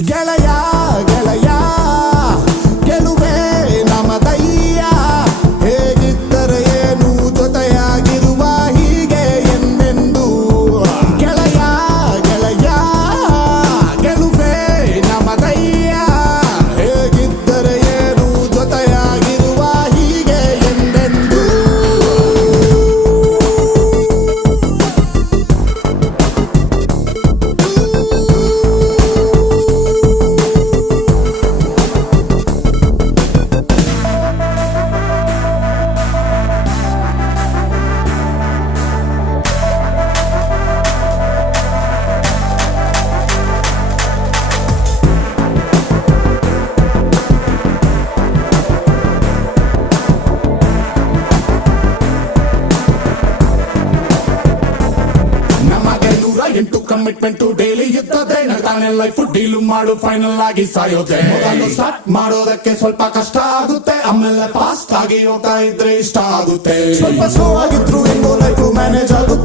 ಗೆಳೆಯ ಗೆಳೆಯ ಗೆಲುವೆ ನಮದಯ್ಯ ಹೇಗಿದ್ದರೆ ಏನು ಜೊತೆಯಾಗಿರುವ ಹೀಗೆ ಎಂದೆಂದು ಗೆಳೆಯ ಗೆಳೆಯ ಗೆಲುವೆ ನಮದಯ್ಯ ಹೇಗಿದ್ದರೆ ಏನು ಜೊತೆಯಾಗಿರುವ ಹೀಗೆ ಎಂದೆಂದು ಎಂಟು ಕಮಿಟ್ಮೆಂಟ್ ಡೈಲಿ ಇರ್ತದೆ ನಗಾನೆ ಲೈಫ್ ಡೀಲ್ ಮಾಡು ಫೈನಲ್ ಆಗಿ ಸಾಯೋದೆ ಮೊದಲು ಸ್ಟಾರ್ಟ್ ಮಾಡೋದಕ್ಕೆ ಸ್ವಲ್ಪ ಕಷ್ಟ ಆಗುತ್ತೆ ಆಮೇಲೆ ಫಾಸ್ಟ್ ಆಗಿ ಹೋಗ್ತಾ ಇದ್ರೆ ಇಷ್ಟ ಆಗುತ್ತೆ ಸ್ವಲ್ಪ ಸ್ಲೋ ಆಗಿದ್ರು ಹೆಂಗೋ ಲೈಫ್ ಮ್ಯಾನೇಜ್ ಆಗುತ್ತೆ